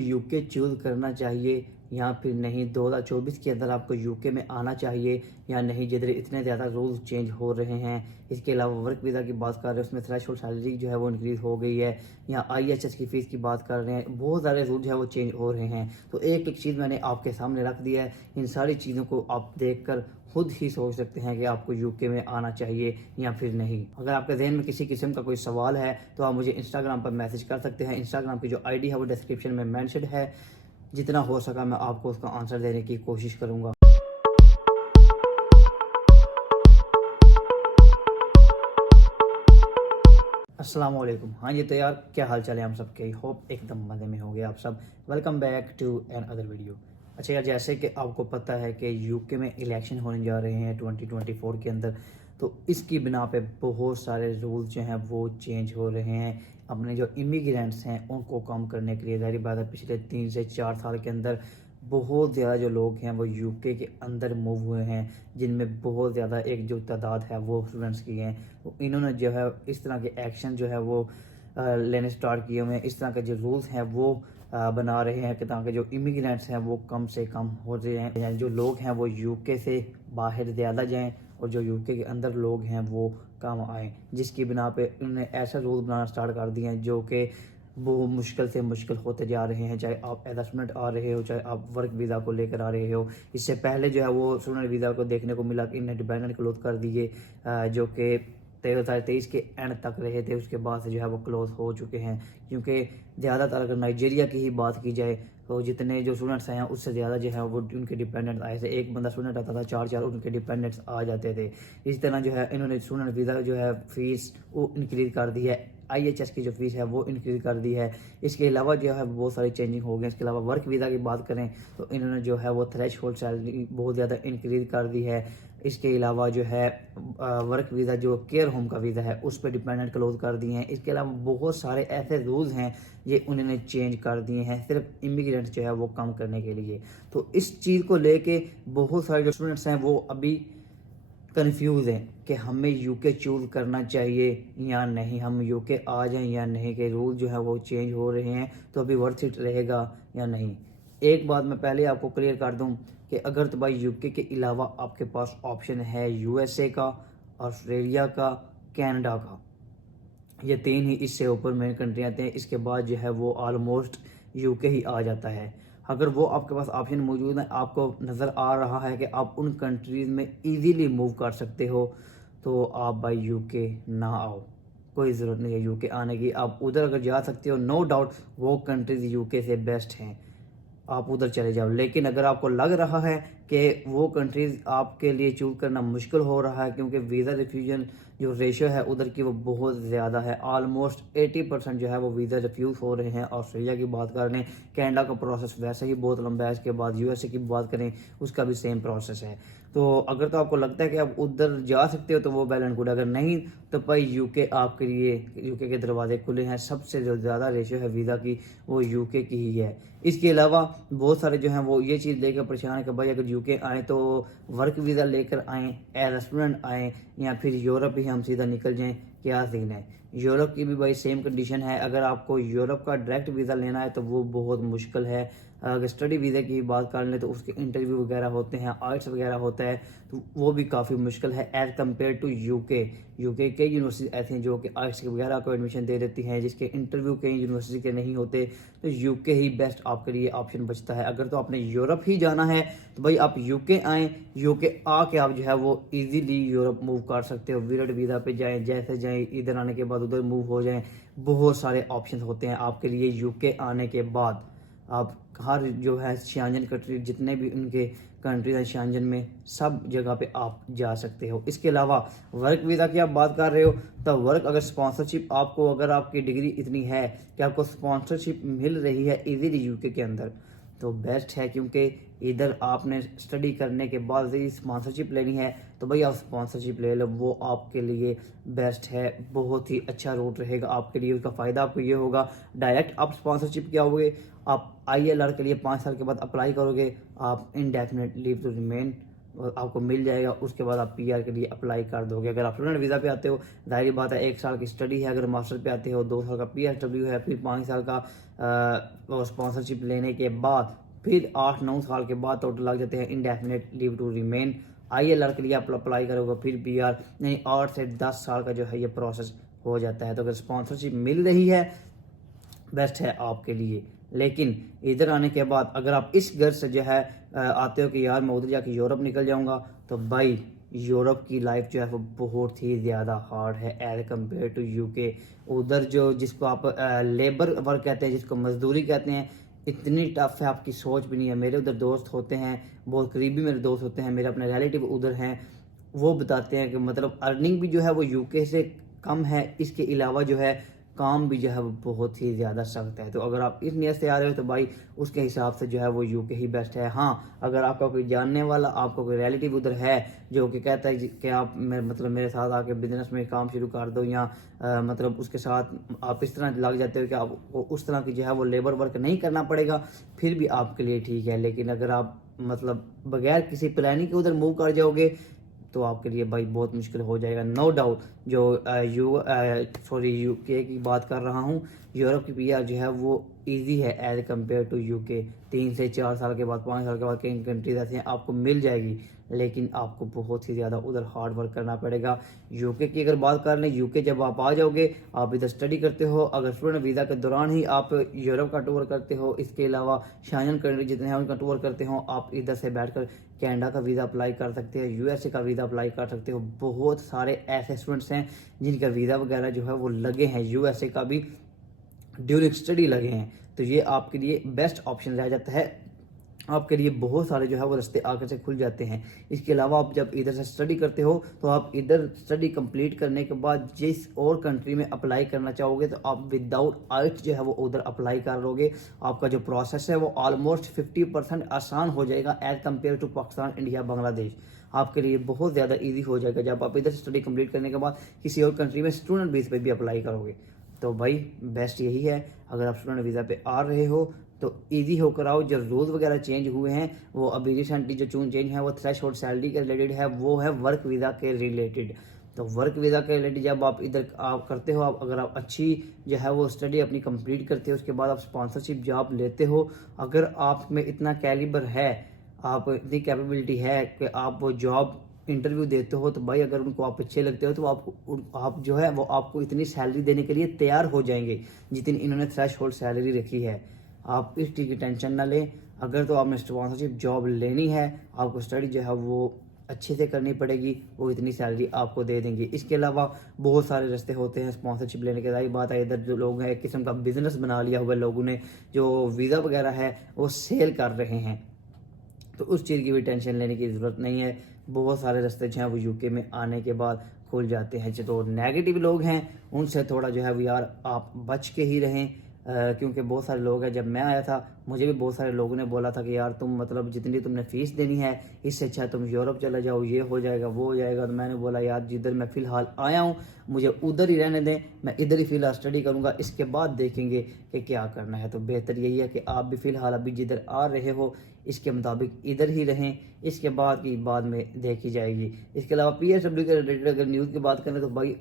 UK choose करना चाहिए या फिर नहीं, 2024 के अंदर आपको यूके में आना चाहिए या नहीं, जिधर इतने ज़्यादा रूल्स चेंज हो रहे हैं। इसके अलावा वर्क वीज़ा की बात कर रहे हैं, उसमें थ्रेशोल्ड सैलरी जो है वो इंक्रीज़ हो गई है, या आईएचएस की फ़ीस की बात कर रहे हैं, बहुत सारे रूल जो है वो चेंज हो रहे हैं। तो एक एक चीज़ मैंने आपके सामने रख दिया है। इन सारी चीज़ों को आप देख कर खुद ही सोच सकते हैं कि आपको यूके में आना चाहिए या फिर नहीं। अगर आपके ज़हन में किसी किस्म का कोई सवाल है तो आप मुझे इंस्टाग्राम पर मैसेज कर सकते हैं। इंस्टाग्राम की जो आईडी है वो डिस्क्रिप्शन में मेंशन है। जितना हो सका मैं आपको उसका आंसर देने की कोशिश करूँगा। अस्सलाम वालेकुम। हाँ जी, तो यार क्या हाल चाल है हम सबके? होप एकदम मज़े में हो गए आप सब। Welcome back to another video. अच्छा यार, जैसे कि आपको पता है कि यूके में इलेक्शन होने जा रहे हैं 2024 के अंदर, तो इसकी बिना पे बहुत सारे रूल्स जो हैं वो चेंज हो रहे हैं। अपने जो इमिग्रेंट्स हैं उनको कम करने के लिए, ज़ाहिर बात है पिछले 3 से 4 साल के अंदर बहुत ज़्यादा जो लोग हैं वो यूके के अंदर मूव हुए हैं, जिनमें बहुत ज़्यादा एक जो तादाद है वो स्टूडेंट्स की हैं। तो इन्होंने जो है इस तरह के एक्शन जो है वो लेने स्टार्ट किए हुए हैं। इस तरह के जो रूल्स हैं वो बना रहे हैं कि ताकि जो इमिग्रेंट्स हैं वो कम से कम हो रहे हैं, जो लोग हैं वो यूके से बाहर ज़्यादा जाएं और जो यूके के अंदर लोग हैं वो कम आएँ, जिसकी बिना पे इन्होंने ऐसा रूल बनाना स्टार्ट कर दिए हैं जो कि वो मुश्किल से मुश्किल होते जा रहे हैं। चाहे आप एज स्टूडेंट आ रहे हो, चाहे आप वर्क वीज़ा को लेकर आ रहे हो। इससे पहले जो है वो स्टूडेंट वीज़ा को देखने को मिला कि इन्हें डिपेंडेंट क्लोज कर दिए, जो कि 2023 के एंड तक रहे थे। उसके बाद से जो है वो क्लोज हो चुके हैं, क्योंकि ज़्यादातर अगर नाइजीरिया की ही बात की जाए तो जितने जो स्टूडेंट्स हैं उससे ज़्यादा जो है वो उनके डिपेंडेंट्स आए थे। एक बंदा स्टूडेंट आता था, 4 उनके डिपेंडेंट्स आ जाते थे। इस तरह जो है इन्होंने स्टूडेंट वीज़ा जो है फ़ीस वो इंक्रीज़ कर दी है। आईएचएस की जो फीस है वो इंक्रीज़ कर दी है। इसके अलावा जो है बहुत सारी चेंजिंग हो गई। इसके अलावा वर्क वीज़ा की बात करें तो इन्होंने जो है वो थ्रेशोल्ड सैलरी बहुत ज़्यादा इंक्रीज़ कर दी है। इसके अलावा जो है वर्क वीज़ा जो केयर होम का वीज़ा है उस पर डिपेंडेंट क्लोज कर दिए हैं। इसके अलावा बहुत सारे ऐसे रूल्स हैं ये उन्होंने चेंज कर दिए हैं, सिर्फ इमिग्रेंट्स जो है वो कम करने के लिए। तो इस चीज़ को लेके बहुत सारे जो स्टूडेंट्स हैं वो अभी कंफ्यूज हैं कि हमें यूके चूज़ करना चाहिए या नहीं, हम यूके आ जाएं या नहीं, के रूल जो है वो चेंज हो रहे हैं, तो अभी वर्थ इट रहेगा या नहीं। एक बात मैं पहले आपको क्लियर कर दूं कि अगर तो भाई यूके के अलावा आपके पास ऑप्शन है यूएसए का, ऑस्ट्रेलिया का, कनाडा का, ये 3 ही इससे ऊपर मेन कंट्री आते हैं। इसके बाद जो है वो ऑलमोस्ट यूके ही आ जाता है। अगर वो आपके पास ऑप्शन मौजूद है, आपको नज़र आ रहा है कि आप उन कंट्रीज़ में इजीली मूव कर सकते हो, तो आप भाई यूके ना आओ। कोई ज़रूरत नहीं है यूके आने की। आप उधर अगर जा सकते हो, नो डाउट वो कंट्रीज़ यूके से बेस्ट हैं, आप उधर चले जाओ। लेकिन अगर आपको लग रहा है कि वो कंट्रीज़ आपके लिए चूज़ करना मुश्किल हो रहा है, क्योंकि वीज़ा रिफ्यूजन जो रेशो है उधर की वो बहुत ज़्यादा है, ऑलमोस्ट 80% जो है वो वीज़ा रिफ्यूज़ हो रहे हैं। ऑस्ट्रेलिया की बात कर लें, कनाडा का प्रोसेस वैसे ही बहुत लंबा है। इसके बाद यूएसए की बात करें, उसका भी सेम प्रोसेस है। तो अगर तो आपको लगता है कि आप उधर जा सकते हो तो वो वेल एंड गुड, अगर नहीं तो भाई यूके आपके लिए, यूके के दरवाजे खुले हैं। सबसे जो ज़्यादा रेशो है वीज़ा की वो यूके की ही है। इसके अलावा बहुत सारे जो हैं वो ये चीज़ लेकर परेशान है कि भाई अगर यूके आएँ तो वर्क वीज़ा लेकर आएँ, एज स्टूडेंट आएँ, या फिर यूरोप ही हम सीधा निकल जाएँ, क्या सीन है। यूरोप की भी भाई सेम कंडीशन है। अगर आपको यूरोप का डायरेक्ट वीज़ा लेना है तो वो बहुत मुश्किल है। अगर स्टडी वीज़ा की बात कर लें तो उसके इंटरव्यू वगैरह होते हैं, आइट्स वगैरह होता है, तो वो भी काफ़ी मुश्किल है as compare to UK. UK के यूनिवर्सिटी ऐसी हैं जो कि आइट्स वगैरह को एडमिशन दे देती हैं, जिसके इंटरव्यू कई यूनिवर्सिटी के नहीं होते। तो यूके ही बेस्ट आपके लिए ऑप्शन बचता है। अगर तो आपने यूरोप ही जाना है तो भाई आप यूके आएँ, यूके आके आप जो है वो ईजीली यूरोप मूव कर सकते हो। विजिट वीज़ा पे जाएँ, जैसे जाएँ, इधर आने के बाद उधर मूव हो जाएँ। बहुत सारे ऑप्शन होते हैं आपके लिए यूके आने के बाद। आप हर जो है शेंजन कंट्री, जितने भी उनके कंट्रीज हैं शेंजन में, सब जगह पे आप जा सकते हो। इसके अलावा वर्क वीज़ा की आप बात कर रहे हो तो वर्क अगर स्पॉन्सरशिप आपको, अगर आपकी डिग्री इतनी है कि आपको स्पॉन्सरशिप मिल रही है इजीली यूके के अंदर, तो बेस्ट है। क्योंकि इधर आपने स्टडी करने के बाद यदि स्पॉन्सरशिप लेनी है तो भाई आप स्पॉन्सरशिप ले लो, वो आपके लिए बेस्ट है। बहुत ही अच्छा रूट रहेगा आपके लिए। उसका फ़ायदा आपको ये होगा, डायरेक्ट आप स्पॉन्सरशिप क्या आप आईएलआर के लिए 5 साल के बाद अप्लाई करोगे, आप इनडेफिनेट लीव टू रिमेन आपको मिल जाएगा। उसके बाद आप पीआर के लिए अप्लाई कर दोगे। अगर आप स्टूडेंट वीज़ा पे आते हो, जाहिर बात है 1 साल की स्टडी है। अगर मास्टर पे आते हो 2 साल का पीएसडब्ल्यू है, फिर 5 साल का स्पॉन्सरशिप लेने के बाद फिर 8-9 साल के बाद टोटल लग जाते हैं indefinite leave to remain. ILR के लिए आप अप्लाई करोगे, फिर PR, यानी 8 से 10 साल का जो है ये प्रोसेस हो जाता है। तो अगर स्पॉन्सरशिप मिल रही है, बेस्ट है आपके लिए। लेकिन इधर आने के बाद अगर आप इस घर से जो है आते हो कि यार मैं उधर जाके यूरोप निकल जाऊंगा, तो भाई यूरोप की लाइफ जो है वो बहुत ही ज़्यादा हार्ड है एज कम्पेयर टू UK। उधर जो जिसको आप लेबर वर्क कहते हैं, जिसको मजदूरी कहते हैं, इतनी टफ है आपकी सोच भी नहीं है। मेरे उधर दोस्त होते हैं, बहुत करीबी मेरे दोस्त होते हैं, मेरे अपने रिलेटिव उधर हैं, वो बताते हैं कि मतलब अर्निंग भी जो है वो UK से कम है। इसके अलावा जो है काम भी जो है वो बहुत ही ज़्यादा सख्त है। तो अगर आप इस नियत से आ रहे हो तो भाई उसके हिसाब से जो है वो UK ही बेस्ट है। हाँ, अगर आपका कोई जानने वाला, आपका कोई रिलेटिव उधर है जो कि कहता है कि आप मतलब मेरे साथ आके बिजनेस में काम शुरू कर दो, या मतलब उसके साथ आप इस तरह लग जाते हो कि आपको उस तरह की जो है वो लेबर वर्क नहीं करना पड़ेगा, फिर भी आपके लिए ठीक है। लेकिन अगर आप मतलब बगैर किसी प्लानिंग के उधर मूव कर जाओगे तो आपके लिए भाई बहुत मुश्किल हो जाएगा। नो डाउट जो UK की बात कर रहा हूँ, यूरोप की PR जो है वो इजी है एज कम्पेयर टू UK। 3 से 4 साल के बाद, 5 साल के बाद कई कंट्रीज ऐसी हैं आपको मिल जाएगी, लेकिन आपको बहुत ही ज़्यादा उधर हार्ड वर्क करना पड़ेगा। UK की अगर बात कर लें, UK जब आप आ जाओगे, आप इधर स्टडी करते हो, अगर स्टूडेंट वीज़ा के दौरान ही आप यूरोप का टूर करते हो, इसके अलावा शायन कंट्री जितने हैं उनका टूर करते हो, आप इधर से बैठकर कनाडा का वीज़ा अप्लाई कर सकते हो, USA का वीज़ा अप्लाई कर सकते हो। बहुत सारे ऐसे स्टूडेंट्स हैं जिनका वीज़ा वगैरह जो है वो लगे हैं, USA का भी ड्यूरिंग स्टडी लगे हैं। तो ये आपके लिए बेस्ट ऑप्शन रह जाता है। आपके लिए बहुत सारे जो है वो रास्ते आगे से खुल जाते हैं। इसके अलावा आप जब इधर से स्टडी करते हो तो आप इधर स्टडी कंप्लीट करने के बाद जिस और कंट्री में अप्लाई करना चाहोगे तो आप विदाउट IELTS जो है वो उधर अप्लाई कर लोगे। आपका जो प्रोसेस है वो ऑलमोस्ट 50% आसान हो जाएगा as compare to Pakistan, India, Bangladesh. आपके लिए बहुत ज़्यादा ईजी हो जाएगा जब आप इधर स्टडी कंप्लीट करने के बाद किसी और कंट्री में स्टूडेंट बेस पे भी अप्लाई करोगे। तो भाई बेस्ट यही है, अगर आप स्टूडेंट वीज़ा पे आ रहे हो तो इजी होकर आओ। जो रूल वगैरह चेंज हुए हैं वो अभी रिसेंटली जो चेंज है वो थ्रेशोल्ड सैलरी के रिलेटेड है, वो है वर्क वीज़ा के रिलेटेड। तो वर्क वीज़ा के रिलेटेड जब आप इधर आप करते हो, आप अगर आप अच्छी जो है वो स्टडी अपनी कंप्लीट करते हो, उसके बाद आप स्पॉन्सरशिप जॉब लेते हो, अगर आप में इतना कैलिबर है, आप इतनी कैपेबिलिटी है कि आप वो जॉब इंटरव्यू देते हो, तो भाई अगर उनको आप अच्छे लगते हो तो आप जो है वो आपको इतनी सैलरी देने के लिए तैयार हो जाएंगे जितनी इन्होंने थ्रेशोल्ड सैलरी रखी है। आप इस चीज़ की टेंशन ना लें। अगर तो आपने स्पॉन्सरशिप जॉब लेनी है, आपको स्टडी जो है वो अच्छे से करनी पड़ेगी, वो इतनी सैलरी आपको दे देंगे। इसके अलावा बहुत सारे रास्ते होते हैं स्पॉन्सरशिप लेने के। सारी बात है, इधर जो लोग हैं एक किस्म का बिजनेस बना लिया हुआ लोगों ने, जो वीज़ा वगैरह है वो सेल कर रहे हैं, तो उस चीज़ की भी टेंशन लेने की ज़रूरत नहीं है। बहुत सारे रास्ते जो हैं वो UK में आने के बाद खुल जाते हैं। जो नेगेटिव लोग हैं उनसे थोड़ा जो है वो यार आप बच के ही रहें, क्योंकि बहुत सारे लोग हैं, जब मैं आया था मुझे भी बहुत सारे लोगों ने बोला था कि यार तुम मतलब जितनी तुमने फ़ीस देनी है इससे अच्छा तुम यूरोप चले जाओ, ये हो जाएगा वो हो जाएगा। तो मैंने बोला यार जिधर मैं फ़िलहाल आया हूँ मुझे उधर ही रहने दें, मैं इधर ही फ़िलहाल स्टडी करूँगा, इसके बाद देखेंगे कि क्या करना है। तो बेहतर यही है कि आप भी फ़िलहाल अभी जिधर आ रहे हो इसके मुताबिक इधर ही रहें, इसके बाद की बाद में देखी जाएगी। इसके अलावा PSW के रिलेटेड अगर न्यूज़ की बात करें तो भाई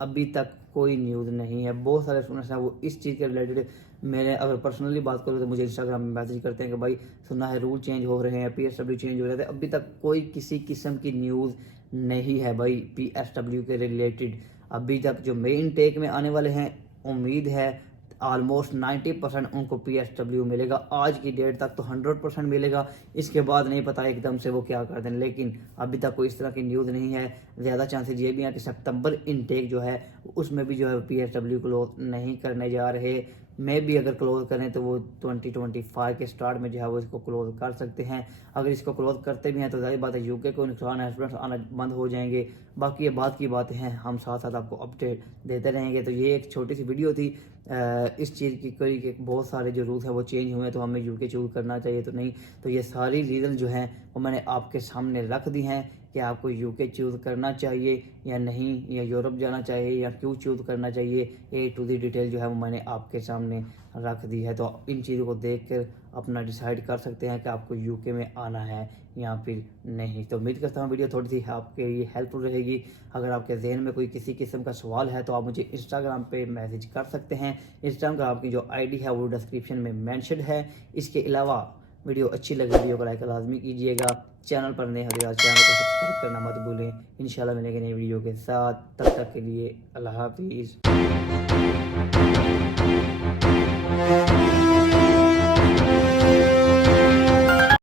अभी तक कोई न्यूज़ नहीं है। बहुत सारे स्टूडेंट्स हैं वो इस चीज़ के रिलेटेड, मैंने अगर पर्सनली बात करूँ तो मुझे इंस्टाग्राम में मैसेज करते हैं कि भाई सुना है रूल चेंज हो रहे हैं, PSW चेंज हो रहे थे। अभी तक कोई किसी किस्म की न्यूज़ नहीं है भाई PSW के रिलेटेड। अभी तक जो मेन टेक में आने वाले हैं, उम्मीद है ऑलमोस्ट 90% उनको PSW मिलेगा। आज की डेट तक तो 100% मिलेगा, इसके बाद नहीं पता एकदम से वो क्या कर दें। लेकिन अभी तक कोई इस तरह की न्यूज़ नहीं है। ज़्यादा चांसेस ये भी हैं कि सितंबर इनटेक जो है उसमें भी जो है PSW क्लोज नहीं करने जा रहे। में भी अगर क्लोज करें तो वो 2025 के स्टार्ट में जो है वो इसको क्लोज कर सकते हैं। अगर इसको क्लोज करते भी हैं तो जाहिर बात है UK को नुकसान है, स्टूडेंट्स आना बंद हो जाएंगे। बाकी ये बात की बातें हैं, हम साथ साथ आपको अपडेट देते रहेंगे। तो ये एक छोटी सी वीडियो थी इस चीज़ की कोई कि बहुत सारे जो रूल्स हैं वो चेंज हुए हैं तो हमें UK चूज़ करना चाहिए तो नहीं। तो ये सारी रीज़न जो हैं वो मैंने आपके सामने रख दी हैं कि आपको UK चूज़ करना चाहिए या नहीं, या यूरोप जाना चाहिए या क्यों चूज़ करना चाहिए। A to Z डिटेल जो है वो मैंने आपके सामने रख दी है। तो इन चीज़ों को देख कर अपना डिसाइड कर सकते हैं कि आपको यूके में आना है या फिर नहीं। तो उम्मीद करता हूँ वीडियो थोड़ी सी आपके लिए हेल्पफुल रहेगी। अगर आपके जहन में कोई किसी किस्म का सवाल है तो आप मुझे इंस्टाग्राम पे मैसेज कर सकते हैं। इंस्टाग्राम की जो आईडी है वो डिस्क्रिप्शन में मेंशन है। इसके अलावा वीडियो अच्छी लगे वीडियो को लाइक लाजमी कीजिएगा। चैनल पर नए हैं चैनल को सब्सक्राइब करना मत भूलें। इंशाल्लाह मिलेंगे नई वीडियो के साथ, तब तक के लिए अल्लाह हाफिज़।